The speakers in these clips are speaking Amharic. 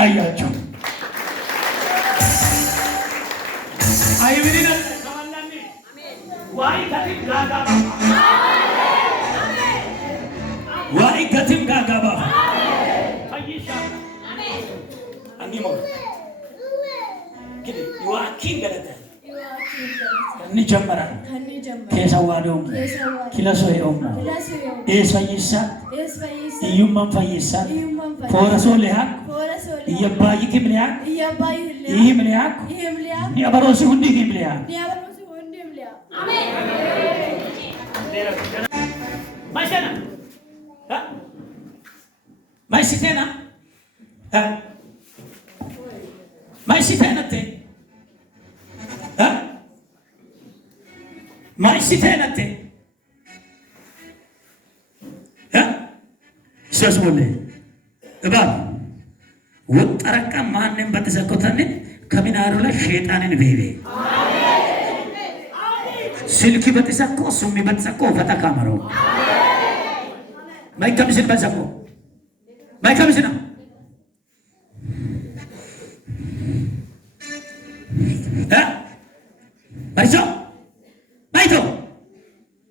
አያችሁ አይብሪና ዋይ ከትም ጋጋባ አንዲሞ ግዲ ዋኪን ገለተ እንጀምራለን ከሰዋዶም ኪለሶየውም ኤስፈይሳ ኢዩማን ፈይሳ ፎረሶ ለሃክ ይባይ ግምሊያ ይምሊያ ኒያበሮስ ሁንዲ ግምሊያ አሜን ማይሰና ማይሲቴና ማይሲቴናቴ ማይሲቴናቴ ሰስሞለ እባብ ወጠረቀ ማንም በተሰኮተን ከሚናሩ ላይ ሸይጣንን ቤቤ ስልኪ በተሰኮ ሱሚ በተሰኮ ፈተካመሮ ማይከምስን በሰኮ ማይከምስና በርሶ ማይቶ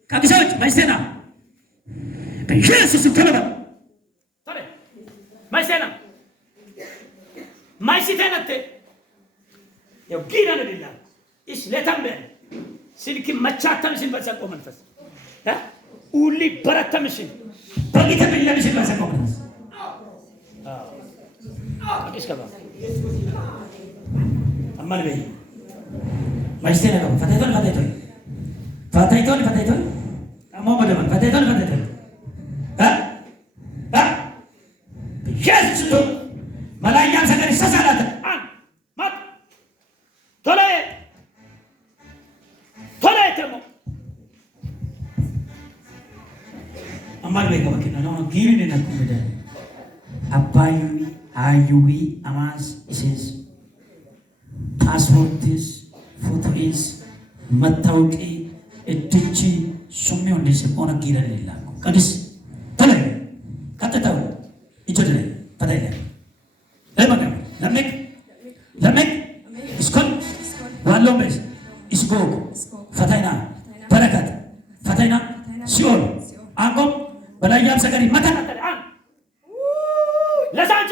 ከግሶች ማይስተና በኢየሱስ ተለበ ታለ ማይስተና ማይስተናተ የጊራን ለላ እስ ለታምበ ስልክ መቻተምሽን በሰቆ መንፈስ ኡሊ በረተምሽን በጊተ በለምሽን በሰቆ መንፈስ እስከባ አማን በይ ማይስተና ነው ፈታይቶን አሞ ወደማን ፈታይቶን ኢየሱስ መላእክት ሰገር ሰሳላት ማት ቶሎ ተሞ አማን በይ ከመኪና ነው ጊሪን ነኩ ወደ አባዩ አዩዊ አማስ ኢሴስ ፓስፖርትስ ፎቶስ መታወቂ እድቺ ሱሚው ለሰቆነ ጊራን ይላል ቅዱስ ተለይ ከተታው ይጀደለ ፈታይለ ለመክ እስኮን ዋሎምበስ እስጎግ ፈታይና በረከት ፈታይና ሲኦል አንቆም በላያም ሰገሪ መተናተል አን ለሳንቺ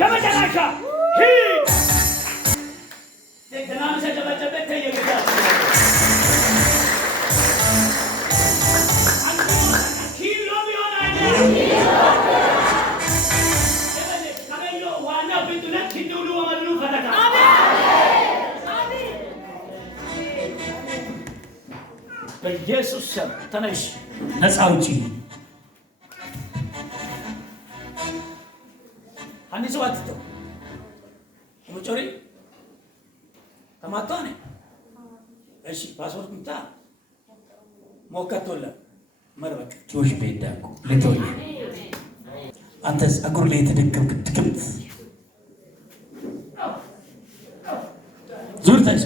የመጨረሻ ደናም ሰጀበጀበት ተየገዳ ኪሎ ቢሆን አይደል ከበሎ ዋና ብዱለት ኪዱሉ ወመሉ ፈተካ አሜን በኢየሱስ ስም ተነሽ ነፃ ውጪ አንዲስ ዋትቶ ሙጮሪ ተማጣኔ እሺ ፓስፖርት ምታ ሞከቶለ መርበክ ጆሽ ቤዳኩ ለቶኝ አንተ ጸጉር ላይ የተደከምክ ድክምት ዙር ታይስ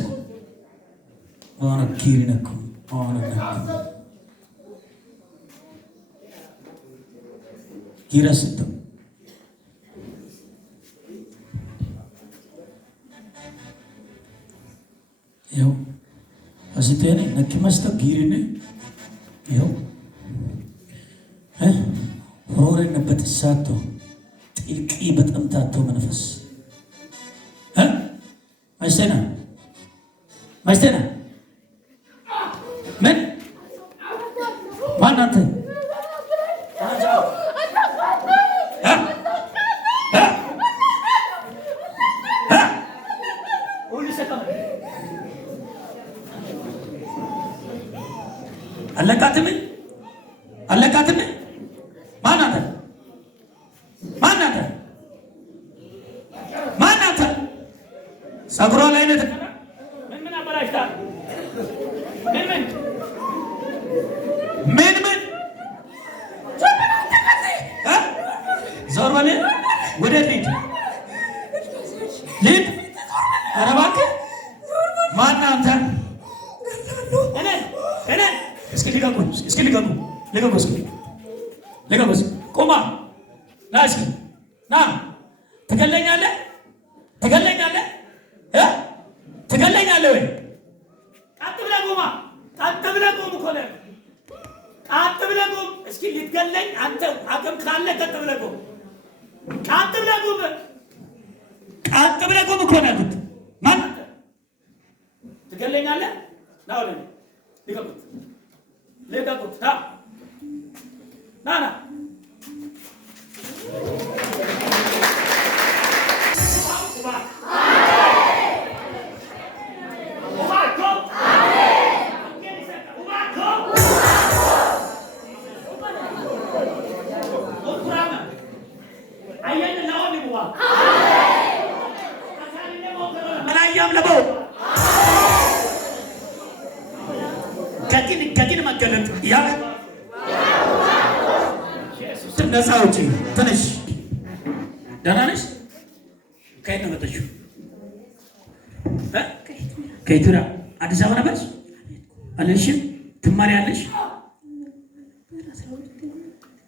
ዋና ኪሪነኩ ዋና ኪራስቶ ያው አሲቴኔ ነክመስተ ጊሪነ ያው ሆረነበት ሳቶ ጥልቂ በጠምታቶ መንፈስ ማይስተና ምን ማናንተ አለቃትም ማናንተ ጸጉሯ ላይ ነው ምን አበላሽታ ማነህ አንተ? እኔ እስኪ ልቀቁ፣ እስኪ ልቀቁ፣ ልቀቁ፣ እስኪ ልቀቁ። ቁማ ና፣ እስኪ ና። ትገለኛለህ? ትገለኛለህ? ትገለኛለህ ወይ? ቀጥ ብለህ ቁማ። ቀጥ ብለህ ቁም እኮ ነው። ቀጥ ብለህ ቁም። እስኪ ልትገለኝ አንተ አቅም ካለ ቀጥ ብለህ ቁም። ቀጥ ብለህ ቁም። ቀጥ ብለህ ቁም እኮ ነው ያልኩት። ማን ትገለኛለህ? ና ወደ እኔ። ልቀቁት፣ ልቀቁት። ና ና። ከቂን መገለጥ ያ ነፃ ውጪ ትንሽ ደህና ነሽ? ከየት ነው መጣችው? ከኢትዮጵያ አዲስ አበባ ነበርሽ? አለሽም? ትማሪያለሽ?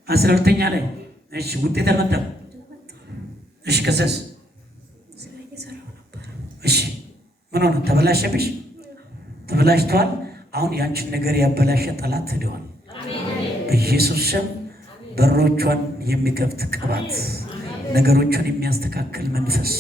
12ኛ ላይ እሺ። ውጤት አልመጣም? እሺ። ከሰስ እሺ። ምን ሆነ? ተበላሸብሽ? ተበላሽቷል። አሁን ያንቺን ነገር ያበላሸ ጠላት ሄደዋል። በኢየሱስ ስም በሮቿን የሚከፍት ቅባት፣ ነገሮቿን የሚያስተካክል መንፈስ